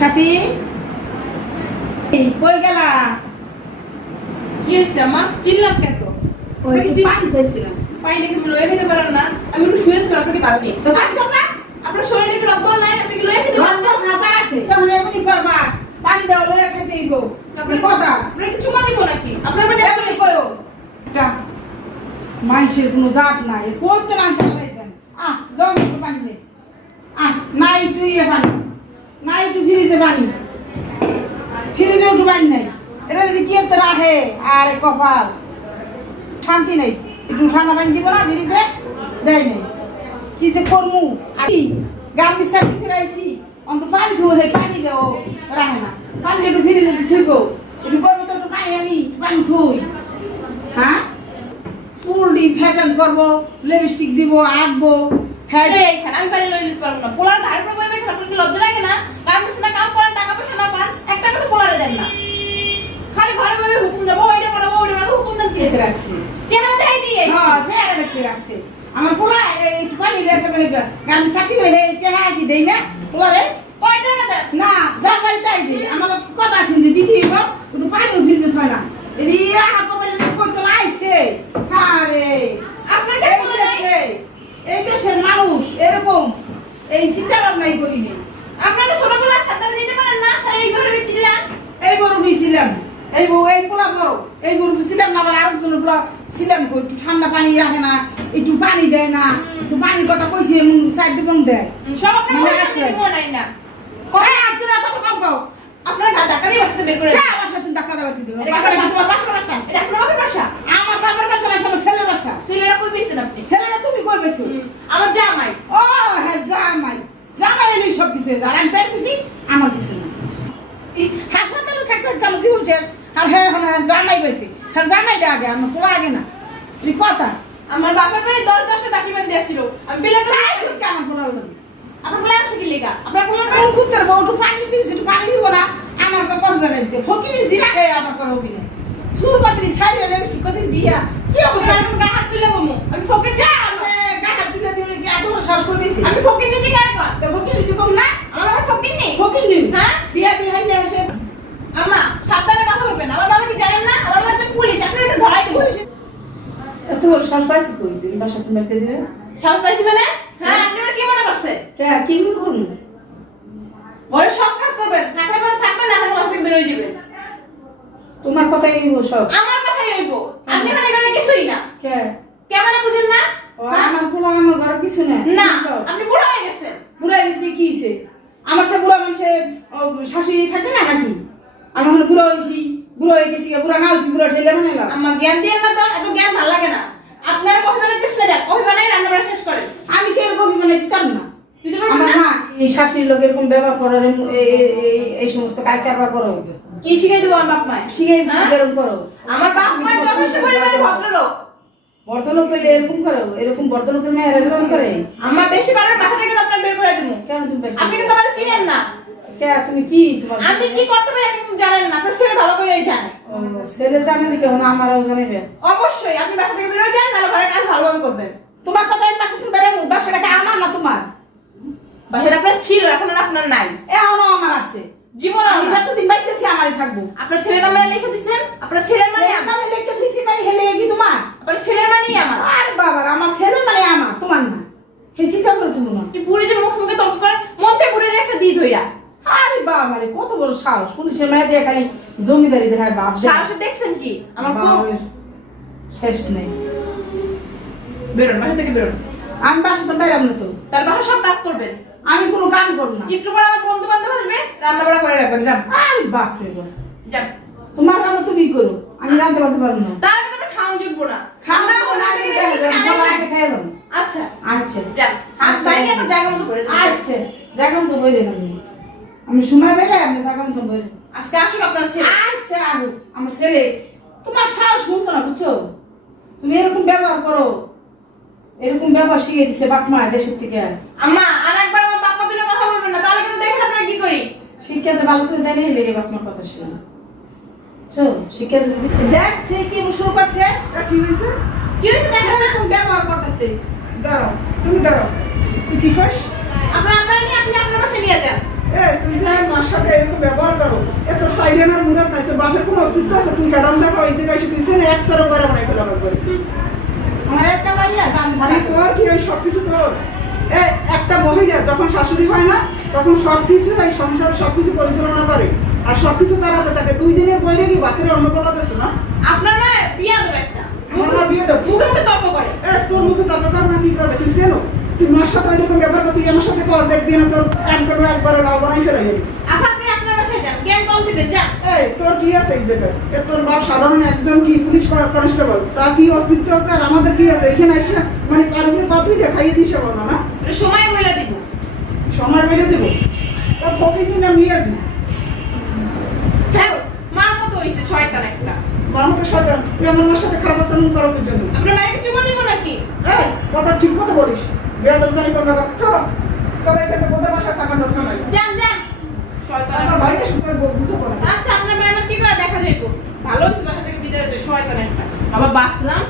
সাথী কই গেলা? কি হয়েছে চিনলাম কেন তো? পানি চাইছিলাম পানি দেখে আপনি লয়ে খেতে পারেন না। আমি একটু শুয়েছিলাম আপনাকে পারবি তো না আপনার শরীরে কি রক্ত নাই আপনি লয়ে খেতে আছে। এমনি করবা। পানি দাও লয়ে খেতে গো আপনি কথা। আপনার কি চুমা দিব নাকি? আপনার মানে এমনি এটা মানুষের কোনো দাঁত নাই। করতে না চালাইতেন আহ যাও একটু পানি নে আহ নাই তুই এ পানি। একটু ফ্রিজে পানি। ফ্রিজে একটু পানি নাই। এটা যদি কি একটা রাখে আরে কপাল। শান্তি নেই। একটু ঠান্ডা পানি দিব না, ফ্রিজে দেয় নেই। কি যে করমু? আমি গামি সার্টি করে আইছি। অন্ত পানি ধুয়ে পানি দেও রাখে না। পানি একটু ফ্রিজে গো। একটু করব তো একটু পানি আনি পানি থুই হ্যাঁ? দি ফ্যাশন করব লিপস্টিক দিব, আঁকবো। হ্যাঁ আমি পানি লয়ে দিতে পারব না। পোলার ঘাড় পরে বইবে আপনার লজ্জা লাগে না? করছেন না কাম করেন টাকা পয়সা না পান একটা করে পোলারে দেন না। খালি ঘরে বইবে হুকুম দেবো ওইটা করব ওইটা করব হুকুম দেন দিয়ে রাখছি? চেহারা দেখাই দিয়ে হ্যাঁ সে দেখতে রাখছে। আমার পোলা এই পানি দেখতে পানি গামি সার্টি করে হে কি দেই না? পোলা রে। কয় টাকা দেন? না যা বাড়ি তাই দিই। আমার কথা শুনতে দিদি গো একটু পানি ফ্রিজে থয় না। রিয়া হাকো তো আইছে? আরে আপনার এই এই দেশের মানুষ এরকম এই চিন্তা ভাবনাই করিনি আপনারা ছোটবেলা সাঁতার দিতে পারেন না? এই ঘরে চিল্লান এই বড় ছিলাম এই বউ এই পোলা বড় এই বড় ছিলাম না আবার আরেকজনের পোলা ছিলাম একটু ঠান্ডা পানি রাখে না একটু পানি দেয় না একটু পানির কথা কইছে এমন সাইড দিকে দেয়? সব আপনার আছে? আছে নাই না। কয় আছে না কত কম পাও আপনার ঘাট ধাক্কা দিয়ে বের করে কে আমার সাথে ধাক্কা দেওয়া দিতে বাবার তোমার বাসার বাসা এটা আপনার বাপের বাসা? আমার বাসা না আমার ছেলের বাসা। ছেলেরা কই আপনি? তুমি কই আমার জামাই। ও হ্যাঁ জামাই। এলি সব কিছু। আর আমি পেট দিছি আমার কিছু না। হাসপাতালে থাকতে থাকতে জীবন শেষ। আর হ্যাঁ হ্যাঁ হ্যাঁ জামাই পেয়েছি হ্যাঁ জামাইটা আগে আমার পোলা আগে না। তুই কথা। আমার বাপের বাড়ি দশ দশটা দাসী বান দিয়েছিল আমি বেলাটা আমার পোলা হলো আপনার বলে আছে কি লেগা? আপনার কোনো কোন কুত্তের বউ একটু পানি দিয়েছি একটু পানি দিব না। আমার কে করবে না দিতে। ফকিনি জিরা খেয়ে আমার করে অভিনয়। সুর কতরি সারি লেগেছি কতরি দিয়া? কি অবস্থা? গা হাত তুলে বমু। আমি ফকির যা! কি এত বড় শ্বাস করবিছি আমি ফকির নিচে কার কর? তো ফকিনি জীবন না? আমার বাবা ফকির নেই। ফকিনি হ্যাঁ? বিয়া দিয়ে হাইলে আসে। আম্মা সাবধানে কথা বলবেন আমার বাবা কি জানেন না? আমার বাবা পুলিশ। আপনার এটা ধরাই দেবো এত বড় পাইছি কই? তুই বাসা তুমি রেখে দিবে সাহস পাইছি মানে? হ্যাঁ। আপনি কি মনে করছে? কে কি মনে করুন? ঘরে সব কাজ করবেন। থাকলে পরে থাকবেন না থাকলে থেকে বেরোয় যাবেন। তোমার কথাই নিব সব। আমার কথাই হইব। আপনি মানে এখানে কিছুই না। কে? কেমন বুঝেন না? আমার কিছু না না আপনি বুড়ো হয়ে গেছেন। বুড়া গেছি কি হইছে আমার সে বুড়া মানুষে শাশুড়ি থাকে না নাকি? আমি এখন বুড়া হয়েছি বুড়ো হয়ে গেছি বুড়া না হয়েছি বুড়া ঠেলে মানে আমার জ্ঞান দিয়ে না তো এত জ্ঞান ভালো লাগে না। আপনার কফি বানাতে শুনে যান কফি রান্না বাড়া শেষ করেন। আমি কে এরকম মানে দিতাম না? আমার মা এই শাশুড়ির লোক এরকম ব্যবহার করার এই- সমস্ত কাজ কারবার করো? কি শিখাই দেবো আমার বাপ মায় শিখে হ্যাঁ? করো। আমার বাপ মায় যথেষ্ট পরিমাণে ভদ্রলোক। বর্তলোক হইলে এরকম করো এরকম বর্তলোকের মেয়ের এরকম করে? আমার বেশি বারের মাথা থেকে আপনার বের করে দেবো কেন তুমি আপনি করো? কিন্তু আমার চিনেন না। কে তুমি কি তোমার আপনি কি করতে আপনি জানেন না আপনার ছেলে ভালো করেই জানে। ছেলে জানে নাকি এখন আমারও জানিবে অবশ্যই আপনি বাসা থেকে বেরোয় যান নাহলে ঘরের কাজ ভালোভাবে করবেন। তোমার কথা আমি বাসা তুমি বেরোবো বাসাটাকে আমার না তোমার? বাসাটা আপনার ছিল এখন আর আপনার নাই। এখনও আমার আছে। জীবন আমি যতদিন বাইচেছি আমারই থাকব। আপনার ছেলের নামে লিখে দিচ্ছেন আপনার ছেলের নামে লিখতে দিয়েছি মানে হেলে কি তোমার? আপনার ছেলের মানেই আমার। আর বাবার আমার ছেলে মানে আমার তোমার না। হে চিন্তা করে তুমি না। বুড়ি যে মুখ মুখে তর্ক করে মন চাই বুড়ির একটা দি ধইরা। আরে বাবা রে কত বড় সাহস। পুলিশের মেয়ে দিয়ে খালি জমিদারি দেখায় বাপ। সাহসে দেখছেন কি? আমার বাপের শেষ নেই। বেরোন বাসা থেকে বেরোন। আমি বাসা তো বেরাম না তো। তার বাসা সব কাজ করবেন। আমি কোনো কাম করব না। একটু পরে আমার বন্ধু বান্ধব আসবে রান্না বাড়া করে রাখবেন যান। আরে বাপ রে যান। তোমার রান্না তুমি করো আমি রাঁধতে পারতে পারব না। তার আগে তো আমরা খাওয়া জুটবো না। খাওয়া না আগে সবার আগে খাই এলাম আচ্ছা। আচ্ছা। হাত বাইরে তো জায়গা মতো করে দেন আচ্ছা। জায়গা মতো বই দিলাম আমি আমি সময় পেলে আমি জায়গা মতো বই আজকে আসুক আপনার ছেলে। আচ্ছা আহু আমার ছেলে তোমার সাহস শুনতো না বুঝছ? তুমি এরকম ব্যবহার করো। এরকম ব্যবহার শিখে দিছে বাপ মা দেশের থেকে। আম্মা আর একবার আমার বাপ মা কথা বলবেন না তাহলে কিন্তু দেখেন আপনারা কি করি। শিক্ষা যে ভালো করে দেয় নিলে বাপ মার কথা শুনে যদি দেখ সে কি শুরু করছে? কি হয়েছে? কি হয়েছে দেখেন এরকম ব্যবহার করতেছে। দাঁড়াও তুমি দাঁড়াও। তুই কি করিস? আপনার আপনারা নিয়ে আপনি আপনার বাসায় নিয়ে যান। এ তুই যে মার সাথে এরকম ব্যবহার করো এ তোর সাইডেনার মুরাদ নাই তোর বাপের কোনো অস্তিত্ব আছে? তুই ম্যাডাম দেখো এই জায়গায় এসে তুই সেনে এক সারো করে আমার একটা আমি তোর কি ওই সব কিছু তোর। এ একটা মহিলা যখন শাশুড়ি হয় না তখন সব কিছু সংসারে সব কিছু পরিচালনা করে। আর সবকিছু তার হাতে থাকে। দুই দিনের বইরে কি বাতিরে অন্য কথা দেছো না? আপনার না বিয়া দেবে একটা। আমার না বিয়ে দেবো। মুখে মুখে তর্ক করে। এ তোর মুখে তর্ক কর না কি করবে? তুই চেনো? তুই মার সাথে এরকম ব্যাপার কর তুই আমার সাথে কর দেখবি না তোর কান করব একবারে লাল বানাই ফেলে আপা আপনি আপনার বাসায় যান। জ্ঞান কম দিবেন যান এই তোর কি আছে এই জায়গায় এ তোর বাপ সাধারণ একজন কি পুলিশ কনস্টেবল? তার কি অস্তিত্ব আছে আর আমাদের কি আছে? এখানে এসে মানে কারও উপরে পা তুই খাইয়ে দিস না? সময় বলে দিব। সময় দেবো। ফকির না নিয়েছি চল মার মতো হইছে শয়তান একটা। মানুষের সাথে তুই আমার মার সাথে খারাপ আচরণ করো কি জন্য? আপনার বাইরে চুমা দিব নাকি? এই কথা ঠিক মতো বলিস। বেয়াদব জানি কোন। কথা চলো চলো এখানে কোথায় বাসায় টাকার দরকার নাই। যান যান। শয়তান। আমার ভাইকে সাথে বুঝে পড়ে। আচ্ছা আপনার ব্যায়াম কি করে দেখা যাইব? ভালো হয়েছে থেকে বিদায় হয়েছে শয়তান একটা। আবার বাঁচলাম।